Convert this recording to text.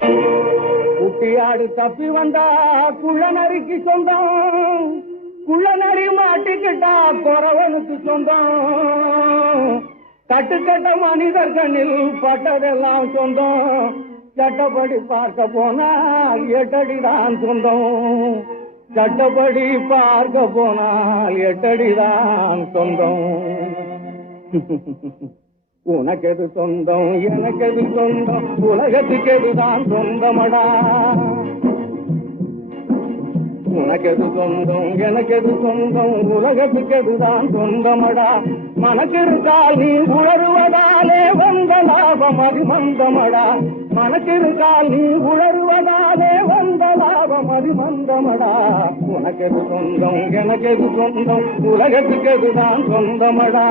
குட்டியாடு தப்பி வந்தா குள்ள நரிக்கு சொந்தம், குள்ள நரி மாட்டிக்கிட்டா குறவனுக்கு சொந்தம். கட்டுக்கட்ட மனிதர் கண்ணில் பட்டதெல்லாம் சொந்தம். சட்டப்படி பார்க்க போனால் 8 அடிதான் சொந்தம். சட்டப்படி பார்க்க போனால் 8 அடிதான் சொந்தம். உனக்கெது சொந்தம் எனக்கெது சொந்தம், உலகத்துக்கு எதுதான் சொந்தமடா. உனக்கெது சொந்தம் எனக்கெது சொந்தம், உலகத்துக்கு எதுதான் சொந்தமடா. மனக்கிருக்கால் நீ உணருவதாலே வந்த லாபம் அது மந்தமடா. மனக்கிருக்கால் நீ உணருவதாலே வந்த லாபம் அது மந்தமடா. உனக்கெது சொந்தம் எனக்கெது சொந்தம், உலகத்துக்கு எதுதான் சொந்தமடா.